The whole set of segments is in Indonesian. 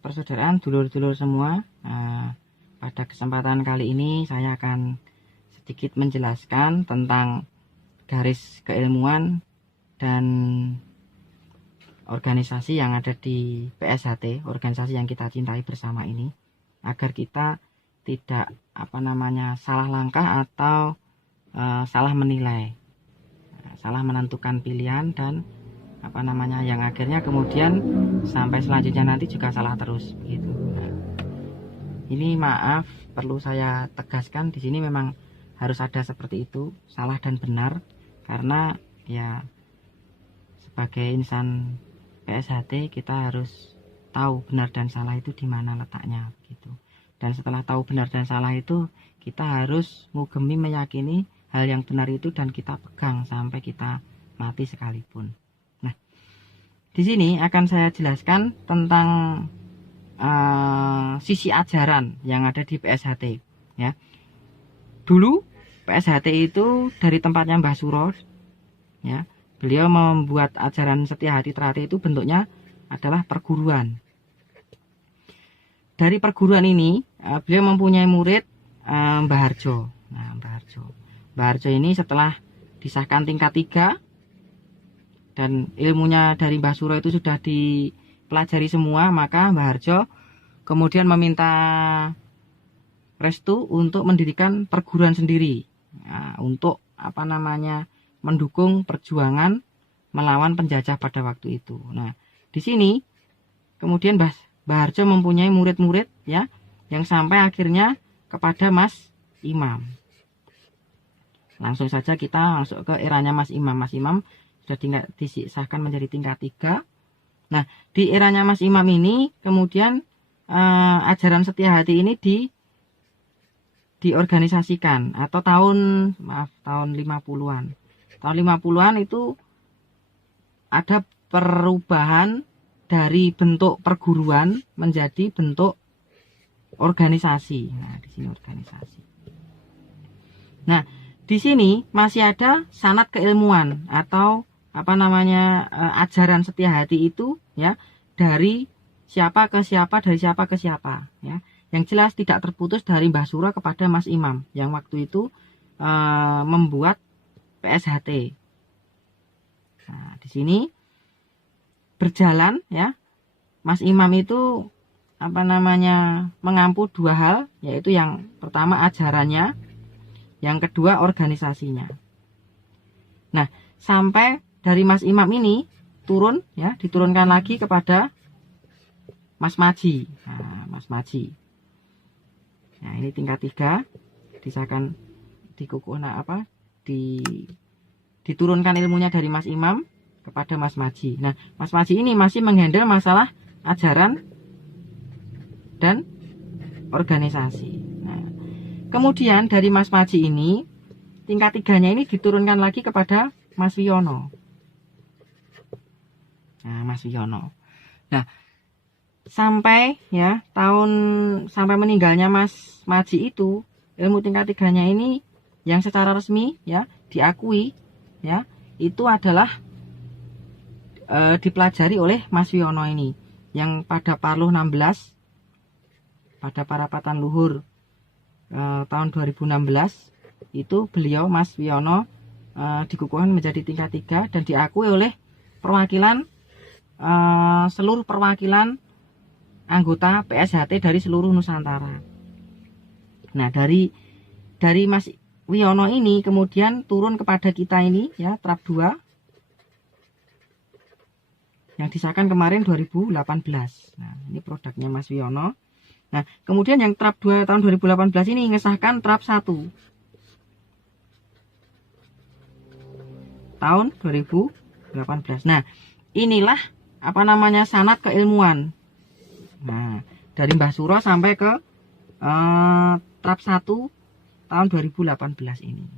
persaudaraan, dulur-dulur semua. Pada kesempatan kali ini saya akan sedikit menjelaskan tentang garis keilmuan dan organisasi yang ada di PSHT, organisasi yang kita cintai bersama ini, agar kita tidak salah langkah atau salah menilai, salah menentukan pilihan dan yang akhirnya kemudian sampai selanjutnya nanti juga salah terus begitu. Nah, ini maaf perlu saya tegaskan di sini memang harus ada seperti itu, salah dan benar, karena ya sebagai insan PSHT kita harus tahu benar dan salah itu di mana letaknya begitu. Dan setelah tahu benar dan salah itu kita harus mugemi meyakini hal yang benar itu dan kita pegang sampai kita mati sekalipun. Nah, di sini akan saya jelaskan tentang sisi ajaran yang ada di PSHT. Ya, dulu PSHT itu dari tempatnya Mbah Suro, ya, beliau membuat ajaran Setia Hati Trate itu bentuknya adalah perguruan. Dari perguruan ini beliau mempunyai murid Mbah Harjo. Nah, Mbah Harjo ini setelah disahkan tingkat 3 dan ilmunya dari Mbah Suro itu sudah dipelajari semua, maka Mbah Harjo kemudian meminta restu untuk mendirikan perguruan sendiri, untuk mendukung perjuangan melawan penjajah pada waktu itu. Nah, di sini kemudian Mbah Harjo mempunyai murid-murid, ya, yang sampai akhirnya kepada Mas Imam. Langsung saja kita masuk ke eranya Mas Imam. Mas Imam sudah disahkan menjadi tingkat 3. Nah, di eranya Mas Imam ini kemudian ajaran Setia Hati ini diorganisasikan atau tahun 50-an. Tahun 50-an itu ada perubahan dari bentuk perguruan menjadi bentuk organisasi. Nah, di sini organisasi. Nah, di sini masih ada sanad keilmuan atau ajaran Setia Hati itu, ya, dari siapa ke siapa, ya. Yang jelas tidak terputus dari Mbah Suro kepada Mas Imam yang waktu itu membuat PSHT. Nah, di sini berjalan, ya. Mas Imam itu mengampu 2 hal, yaitu yang pertama ajarannya, yang kedua organisasinya. Nah, sampai dari Mas Imam ini turun, ya, diturunkan lagi kepada Mas Maji. Nah, Mas Maji. Nah, ini tingkat 3 disahkan diturunkan ilmunya dari Mas Imam kepada Mas Maji. Nah, Mas Maji ini masih menghandle masalah ajaran dan organisasi. Nah, kemudian dari Mas Maji ini tingkat 3-nya ini diturunkan lagi kepada Mas Wiono. Nah, Mas Wiono. Nah, sampai meninggalnya Mas Maji itu, ilmu tingkat 3-nya ini yang secara resmi, ya, diakui, ya, itu adalah dipelajari oleh Mas Wiono ini, yang pada Parluh 16 pada Parapatan Luhur tahun 2016 itu beliau Mas Wiono dikukuhkan menjadi tingkat 3 dan diakui oleh perwakilan seluruh perwakilan anggota PSHT dari seluruh Nusantara. Nah, dari Mas Wiono ini kemudian turun kepada kita ini, ya, Trap 2 yang disahkan kemarin 2018. Nah, ini produknya Mas Wiono. Nah, kemudian yang Trap 2 tahun 2018 ini mengesahkan Trap 1 tahun 2018. Nah, inilah sanad keilmuan. Nah, dari Mbah Suro sampai ke Trap 1 tahun 2018 ini.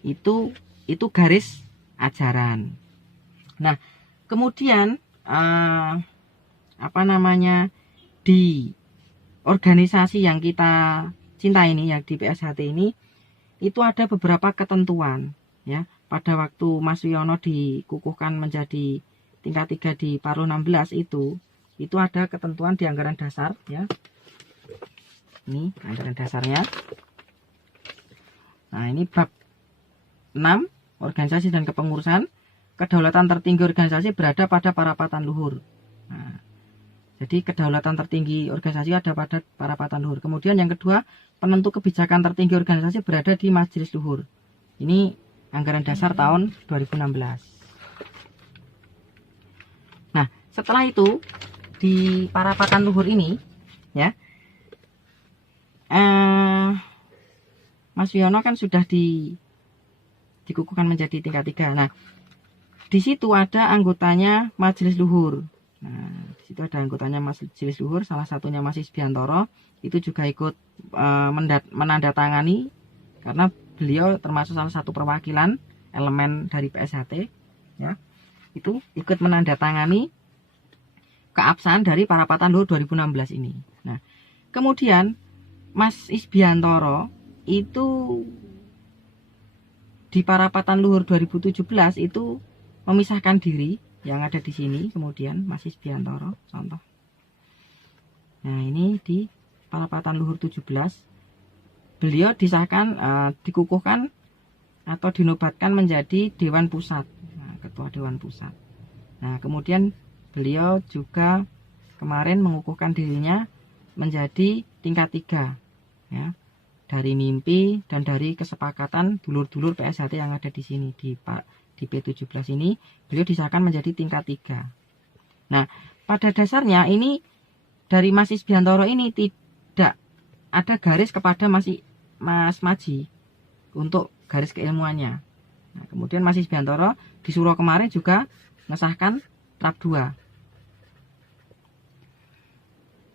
Itu garis ajaran. Nah, kemudian di organisasi yang kita cinta ini, yang di PSHT ini, itu ada beberapa ketentuan, ya. Pada waktu Mas Wiono dikukuhkan menjadi tingkat 3 di Parlo 16 itu ada ketentuan di anggaran dasar ya. Ini anggaran dasarnya. Nah, ini bab 6 organisasi dan kepengurusan. Kedaulatan tertinggi organisasi berada pada parapatan luhur. Nah, jadi kedaulatan tertinggi organisasi ada pada parapatan luhur. Kemudian yang kedua, penentu kebijakan tertinggi organisasi berada di majelis luhur. Ini anggaran dasar tahun 2016. Nah, setelah itu di parapatan luhur ini ya, Mas Wiono kan sudah dikukuhkan menjadi tingkat 3. Nah, di situ ada anggotanya majelis luhur. Nah, di situ ada anggotanya majelis luhur, salah satunya Mas Isbiantoro, itu juga ikut menandatangani karena beliau termasuk salah satu perwakilan elemen dari PSHT ya. Itu ikut menandatangani keabsahan dari parapatan luhur 2016 ini. Nah, kemudian Mas Isbiantoro itu di parapatan luhur 2017 itu memisahkan diri, yang ada di sini. Kemudian Mas Isbiantoro contoh. Nah, ini di parapatan luhur 17 beliau disahkan, dikukuhkan atau dinobatkan menjadi Dewan Pusat, ketua Dewan Pusat. Nah, kemudian beliau juga kemarin mengukuhkan dirinya menjadi tingkat 3 ya, dari mimpi dan dari kesepakatan dulur-dulur PSHT yang ada di sini di P17 ini, beliau disahkan menjadi tingkat 3. Nah, pada dasarnya ini dari Mas Isbiantoro ini tidak ada garis kepada Mas Maji untuk garis keilmuannya. Nah, kemudian Mas Isbiantoro di Suro kemarin juga mengesahkan trap 2.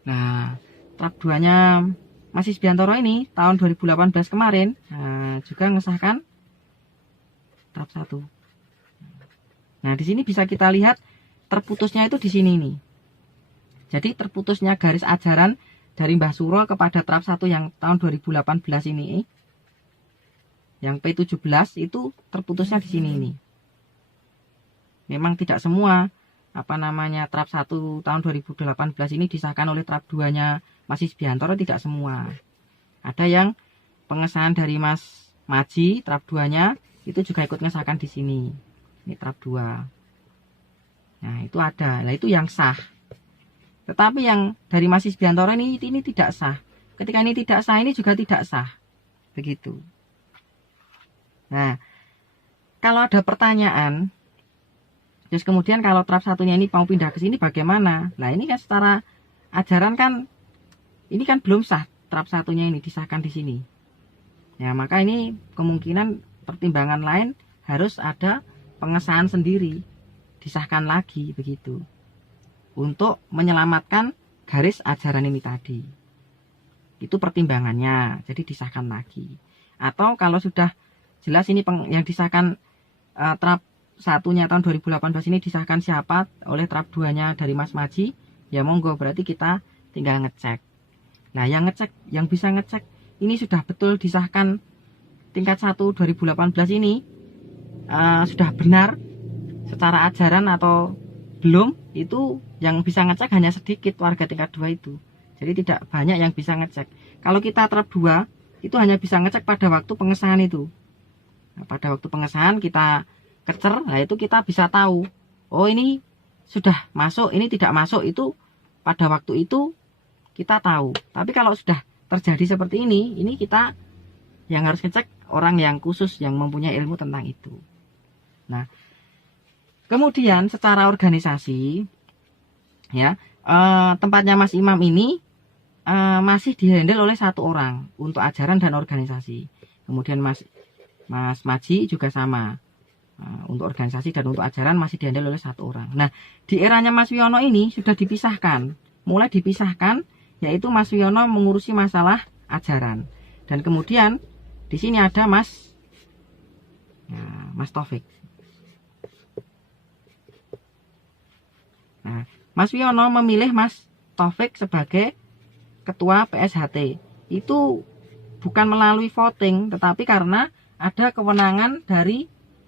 Nah, trap 2-nya Mas Isbiantoro ini tahun 2018 kemarin juga mengesahkan trap 1. Nah, di sini bisa kita lihat terputusnya itu di sini nih. Jadi terputusnya garis ajaran dari Mbah Suro kepada trap 1 yang tahun 2018 ini, yang P17 itu terputusnya di sini nih. Memang tidak semua trap 1 tahun 2018 ini disahkan oleh trap 2-nya Mas Isbiantoro, tidak semua. Ada yang pengesahan dari Mas Maji trap 2-nya itu juga ikut mengesahkan di sini. Ini trap 2. Nah, itu ada. Nah, itu yang sah. Tetapi yang dari Mas Isbiantoro ini tidak sah. Ketika ini tidak sah, ini juga tidak sah. Begitu. Nah, kalau ada pertanyaan, terus kemudian kalau trap 1-nya ini mau pindah ke sini bagaimana? Nah, ini kan secara ajaran kan ini kan belum sah, trap 1-nya ini disahkan di sini. Ya, maka ini kemungkinan pertimbangan lain harus ada pengesahan sendiri, disahkan lagi begitu. Untuk menyelamatkan garis ajaran ini tadi. Itu pertimbangannya, jadi disahkan lagi. Atau kalau sudah jelas ini yang disahkan trap 1-nya tahun 2018 ini disahkan siapa oleh trap 2-nya dari Mas Maji, ya monggo, berarti kita tinggal ngecek. Nah, yang bisa ngecek ini sudah betul disahkan tingkat 1 2018 ini sudah benar secara ajaran atau belum, itu yang bisa ngecek hanya sedikit warga tingkat 2 itu. Jadi tidak banyak yang bisa ngecek. Kalau kita trap 2 itu hanya bisa ngecek pada waktu pengesahan itu. Nah, pada waktu pengesahan kita kecer, nah itu kita bisa tahu, oh ini sudah masuk, ini tidak masuk, itu pada waktu itu kita tahu. Tapi kalau sudah terjadi seperti ini kita yang harus ngecek orang yang khusus yang mempunyai ilmu tentang itu. Nah, kemudian secara organisasi ya, tempatnya Mas Imam ini masih dihandle oleh 1 orang untuk ajaran dan organisasi. Kemudian Mas Maji juga sama. Untuk organisasi dan untuk ajaran masih dihandle oleh 1 orang. Nah, di eranya Mas Wiono ini sudah dipisahkan. Mulai dipisahkan, yaitu Mas Wiono mengurusi masalah ajaran. Dan kemudian di sini ada Mas Taufik. Nah, Mas Wiono memilih Mas Taufik sebagai ketua PSHT. Itu bukan melalui voting, tetapi karena ada kewenangan dari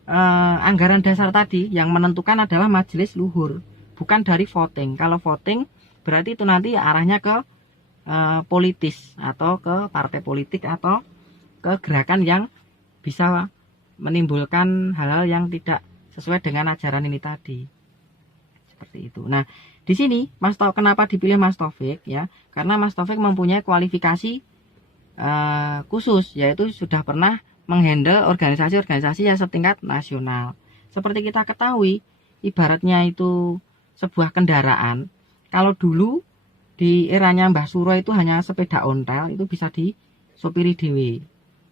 anggaran dasar tadi yang menentukan adalah majelis luhur, bukan dari voting. Kalau voting berarti itu nanti arahnya ke politis atau ke partai politik atau ke gerakan yang bisa menimbulkan hal-hal yang tidak sesuai dengan ajaran ini tadi. Seperti itu. Nah, di sini kenapa dipilih Mas Taufik ya? Karena Mas Taufik mempunyai kualifikasi khusus, yaitu sudah pernah menghandle organisasi-organisasi yang setingkat nasional. Seperti kita ketahui, ibaratnya itu sebuah kendaraan. Kalau dulu di eranya Mbah Suro itu hanya sepeda ontel, itu bisa disopiri dewe.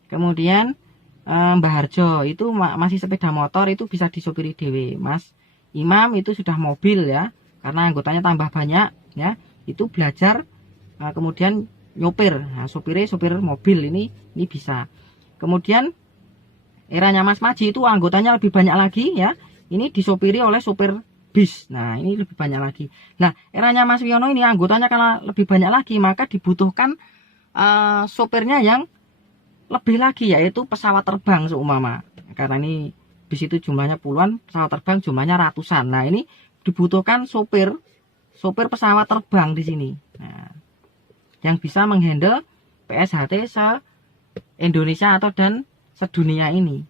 Kemudian Mbah Harjo itu masih sepeda motor, itu bisa disopiri dewe. Mas Imam itu sudah mobil ya, karena anggotanya tambah banyak ya, itu belajar kemudian nyopir. Nah, sopir mobil ini bisa. Kemudian eranya Mas Maji itu anggotanya lebih banyak lagi ya. Ini disopiri oleh sopir bis. Nah, ini lebih banyak lagi. Nah, eranya Mas Wiono ini anggotanya karena lebih banyak lagi, maka dibutuhkan sopirnya yang lebih lagi, yaitu pesawat terbang seumpama. Karena ini bis itu jumlahnya puluhan, pesawat terbang jumlahnya ratusan. Nah, ini dibutuhkan sopir pesawat terbang di sini. Nah, yang bisa menghandle PSHT se-Indonesia atau dan sedunia ini.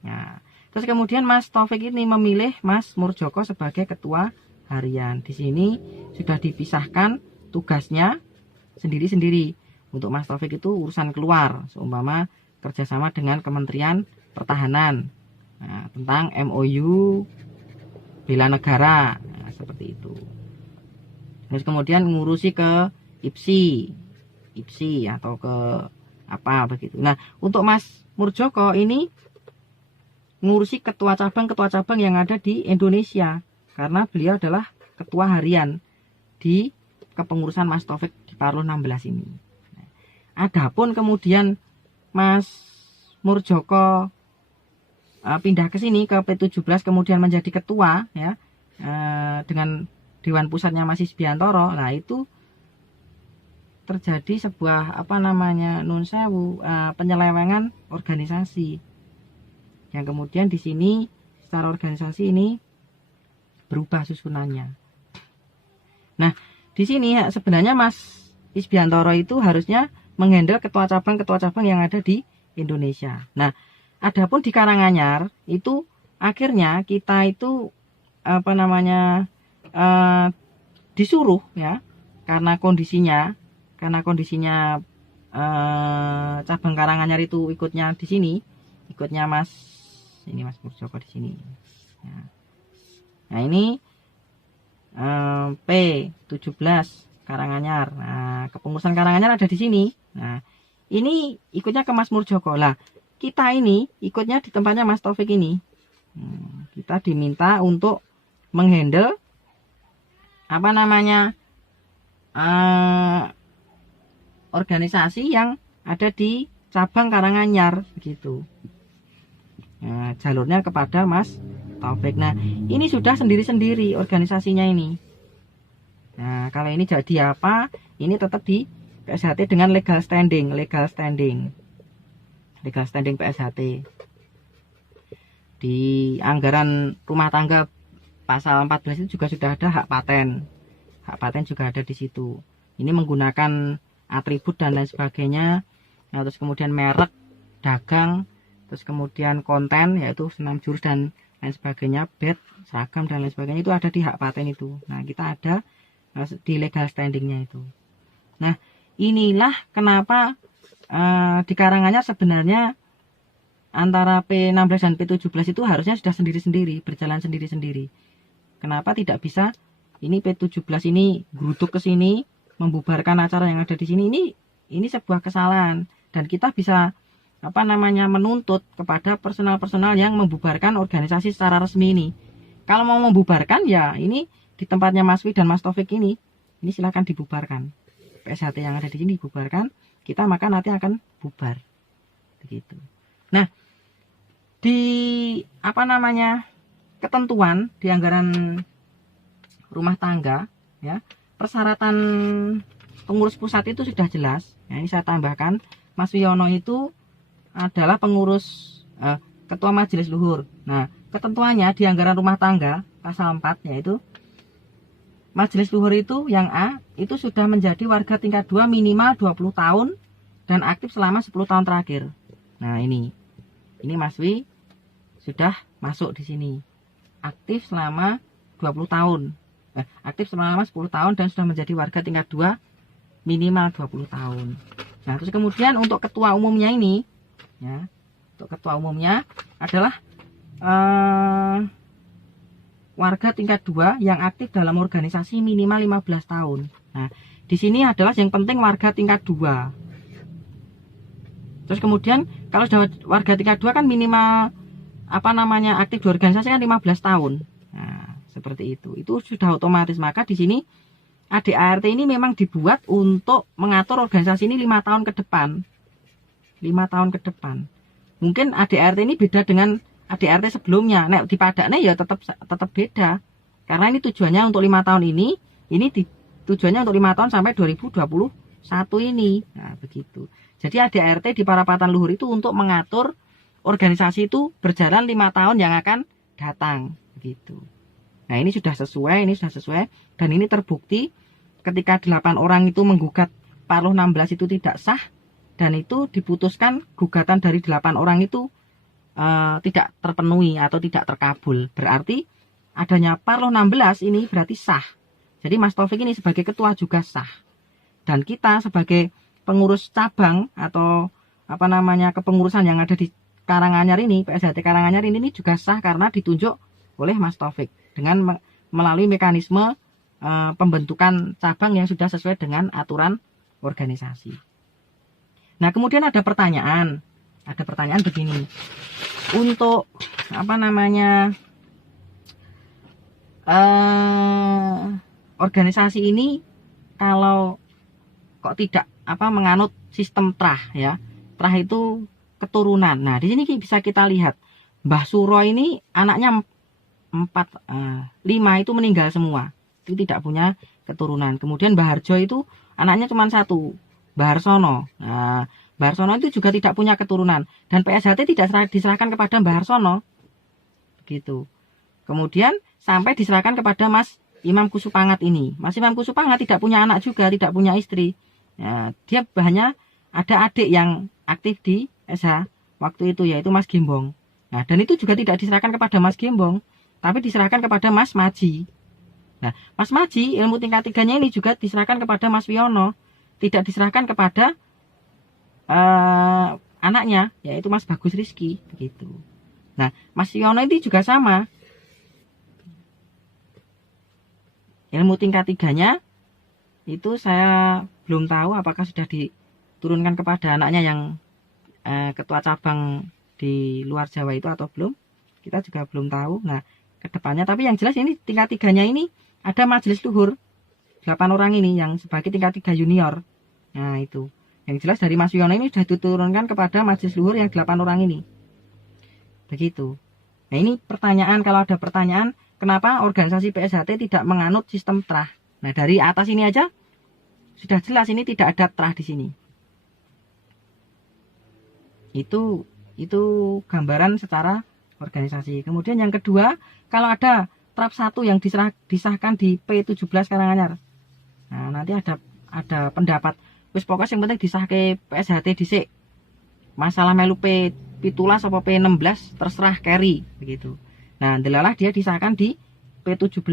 Nah, terus kemudian Mas Taufik ini memilih Mas Murjoko sebagai ketua harian. Di sini sudah dipisahkan tugasnya sendiri-sendiri. Untuk Mas Taufik itu urusan keluar, seumpama kerjasama dengan Kementerian Pertahanan. Nah, tentang MOU bela negara. Nah, seperti itu. Terus kemudian ngurusi ke IPSI atau ke apa begitu. Nah, untuk Mas Murjoko ini ngurusi ketua cabang yang ada di Indonesia, karena beliau adalah ketua harian di kepengurusan Mas Taufik di Parlo 16 ini. Adapun kemudian Mas Murjoko pindah ke sini ke P17 kemudian menjadi ketua ya, dengan Dewan Pusatnya Mas Isbiantoro. Nah, itu terjadi sebuah nun sewu penyelewengan organisasi yang kemudian di sini secara organisasi ini berubah susunannya. Nah, di sini sebenarnya Mas Isbiantoro itu harusnya menghandle ketua cabang yang ada di Indonesia. Nah, adapun di Karanganyar itu akhirnya kita itu disuruh ya, karena kondisinya cabang Karanganyar itu ikutnya di sini, ikutnya Mas Murjoko di sini. Nah, ini P17 Karanganyar. Nah, kepengurusan Karanganyar ada di sini. Nah, ini ikutnya ke Mas Murjoko. Lah, kita ini ikutnya di tempatnya Mas Taufik ini. Kita diminta untuk menghandle organisasi yang ada di cabang Karanganyar begitu. Nah, jalurnya kepada Mas Taufik. Nah, ini sudah sendiri-sendiri organisasinya ini. Nah, kalau ini jadi apa? Ini tetap di PSHT dengan legal standing PSHT. Di anggaran rumah tangga pasal 14 itu juga sudah ada hak paten. Hak paten juga ada di situ. Ini menggunakan atribut dan lain sebagainya. Nah, terus kemudian merek, dagang, terus kemudian konten yaitu senam jurus dan lain sebagainya, bed, seragam dan lain sebagainya itu ada di hak paten itu. Nah, kita ada di legal standingnya itu. Nah, inilah kenapa di Karanganyar sebenarnya antara P16 dan P17 itu harusnya sudah sendiri-sendiri, berjalan sendiri-sendiri. Kenapa tidak bisa ini P17 ini geruduk ke sini, membubarkan acara yang ada di sini? Ini sebuah kesalahan dan kita bisa menuntut kepada personal-personal yang membubarkan organisasi secara resmi ini. Kalau mau membubarkan ya ini di tempatnya Mas Wi dan Mas Taufik ini silakan dibubarkan. PSHT yang ada di sini dibubarkan, kita maka nanti akan bubar. Begitu. Nah, di ketentuan di anggaran rumah tangga ya, persyaratan pengurus pusat itu sudah jelas. Ya, ini saya tambahkan, Mas Wiono itu adalah pengurus ketua majelis luhur. Nah, ketentuannya di anggaran rumah tangga pasal 4 yaitu majelis luhur itu yang A itu sudah menjadi warga tingkat 2 minimal 20 tahun dan aktif selama 10 tahun terakhir. Nah, ini Mas Wi sudah masuk di sini. Aktif selama 20 tahun. Aktif selama 10 tahun dan sudah menjadi warga tingkat 2 minimal 20 tahun. Nah, terus kemudian untuk ketua umumnya ini ya, untuk ketua umumnya adalah warga tingkat 2 yang aktif dalam organisasi minimal 15 tahun. Nah, di sini adalah yang penting warga tingkat 2. Terus kemudian kalau sudah warga tingkat 2 kan minimal aktif di organisasi kan 15 tahun. Nah, seperti itu. Itu sudah otomatis. Maka di sini ADART ini memang dibuat untuk mengatur organisasi ini 5 tahun ke depan. 5 tahun ke depan. Mungkin ADART ini beda dengan ADART sebelumnya. Nah, di padaknya ya tetap beda. Karena ini tujuannya untuk 5 tahun ini tujuannya untuk 5 tahun sampai 2021 ini. Nah, begitu. Jadi ADART di Parapatan Luhur itu untuk mengatur organisasi itu berjalan 5 tahun yang akan datang, begitu. Nah, ini sudah sesuai, dan ini terbukti ketika 8 orang itu menggugat Parloh 16 itu tidak sah. Dan itu diputuskan gugatan dari 8 orang itu tidak terpenuhi atau tidak terkabul. Berarti adanya Parloh 16 ini berarti sah. Jadi Mas Taufik ini sebagai ketua juga sah. Dan kita sebagai pengurus cabang atau kepengurusan yang ada di Karanganyar ini, PSHT Karanganyar ini juga sah karena ditunjuk oleh Mas Taufik dengan melalui mekanisme pembentukan cabang yang sudah sesuai dengan aturan organisasi. Nah, kemudian ada pertanyaan begini. Untuk organisasi ini kalau kok tidak menganut sistem trah ya. Trah itu keturunan. Nah, di sini bisa kita lihat Mbah Suro ini anaknya 5 itu meninggal semua. Itu tidak punya keturunan. Kemudian Mbah Harjo itu anaknya cuma 1. Mbah Harsono. Nah, Mbah Harsono itu juga tidak punya keturunan dan PSHT tidak diserahkan kepada Mbah Harsono. Begitu. Kemudian sampai diserahkan kepada Mas Imam Kusupangat ini. Mas Imam Kusupangat tidak punya anak juga, tidak punya istri. Nah, dia hanya ada adik yang aktif di SH waktu itu yaitu Mas Gembong. Nah, dan itu juga tidak diserahkan kepada Mas Gembong, tapi diserahkan kepada Mas Maji. Nah, Mas Maji ilmu tingkat 3-nya ini juga diserahkan kepada Mas Wiono. Tidak diserahkan kepada anaknya yaitu Mas Bagus Rizky, begitu. Nah, Mas Yono ini juga sama, ilmu tingkat 3-nya itu saya belum tahu apakah sudah diturunkan kepada anaknya yang ketua cabang di luar Jawa itu atau belum, kita juga belum tahu. Nah, kedepannya, tapi yang jelas ini tingkat 3-nya ini ada majelis luhur 8 orang ini yang sebagai tingkat 3 junior. Nah, itu yang jelas dari Mas Wiono ini sudah diturunkan kepada majelis luhur yang 8 orang ini, begitu. Nah, ini pertanyaan, kalau ada pertanyaan kenapa organisasi PSHT tidak menganut sistem trah. Nah, dari atas ini aja sudah jelas ini tidak ada trah di sini. Itu gambaran secara organisasi. Kemudian yang kedua, kalau ada trap 1 yang disahkan di P17 Karanganyar. Nah, nanti ada pendapat wis pokoknya yang penting disahke PSHT dhisik. Masalah melu P17 apa P16 terserah carry, begitu. Nah, delalah dia disahkan di P17.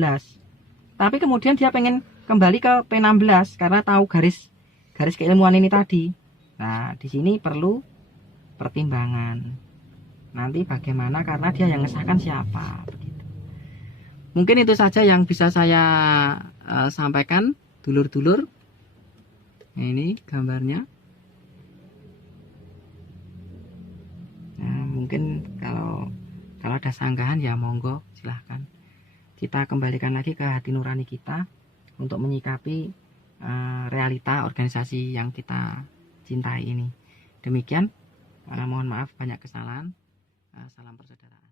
Tapi kemudian dia pengen kembali ke P16 karena tahu garis keilmuan ini tadi. Nah, di sini perlu pertimbangan. Nanti bagaimana karena dia yang ngesahkan siapa, begitu. Mungkin itu saja yang bisa saya sampaikan, dulur-dulur. Ini gambarnya. Nah, mungkin kalau ada sanggahan ya monggo silahkan. Kita kembalikan lagi ke hati nurani kita untuk menyikapi realita organisasi yang kita cintai ini. Demikian, mohon maaf banyak kesalahan. Salam persaudaraan.